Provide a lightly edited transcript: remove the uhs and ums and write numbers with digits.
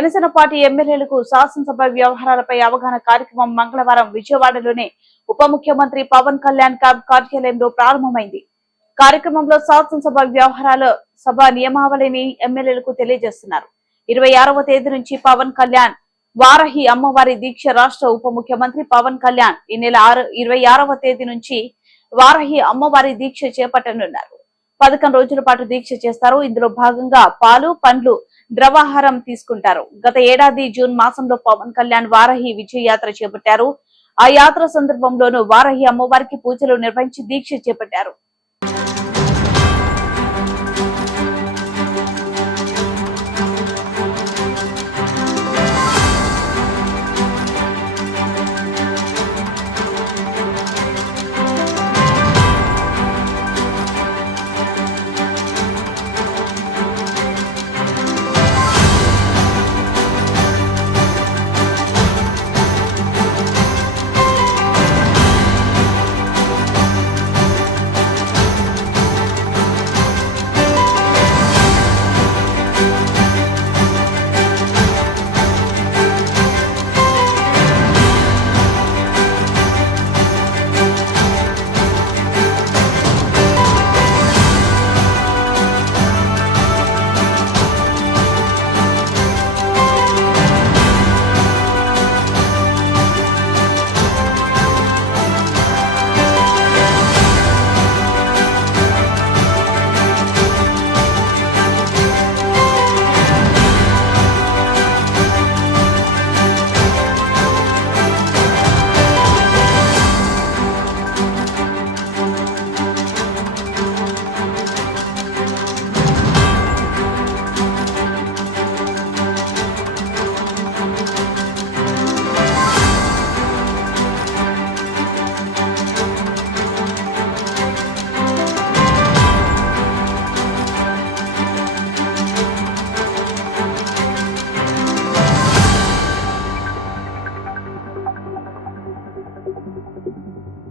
Janasena party ఎమ్మెల్యేలకు శాసనసభ వ్యవహారాలపై అవగాహన కార్యక్రమం మంగళవారం విజయవాడలోని ఉప ముఖ్యమంత్రి పవన్ కళ్యాణ్ క్యాంప్ కార్యాలయంలో ప్రారంభమైంది. కార్యక్రమంలో శాసనసభ వ్యవహారాల సభ నియమావళిని ఎమ్మెల్యేలకు తెలియజేస్తున్నారు. 26వ తేదీ నుంచి పవన్ కళ్యాణ్ వారాహి అమ్మవారి దీక్ష రాష్ట్ర ఉప ముఖ్యమంత్రి పవన్ కళ్యాణ్ ఈ నెల 26వ తేదీ నుంచి వారాహి అమ్మవారి దీక్ష చేపట్టనున్నారు. 11 రోజుల పాటు దీక్ష చేస్తారు. ఇందులో భాగంగా పాలు, పండ్లు, ద్రవాహారం తీసుకుంటారు. గత ఏడాది జూన్ మాసంలో పవన్ కళ్యాణ్ వారాహి విజయ యాత్ర చేపట్టారు. ఆ యాత్ర సందర్భంలోనూ వారాహి అమ్మవారికి పూజలు నిర్వహించి దీక్ష చేపట్టారు.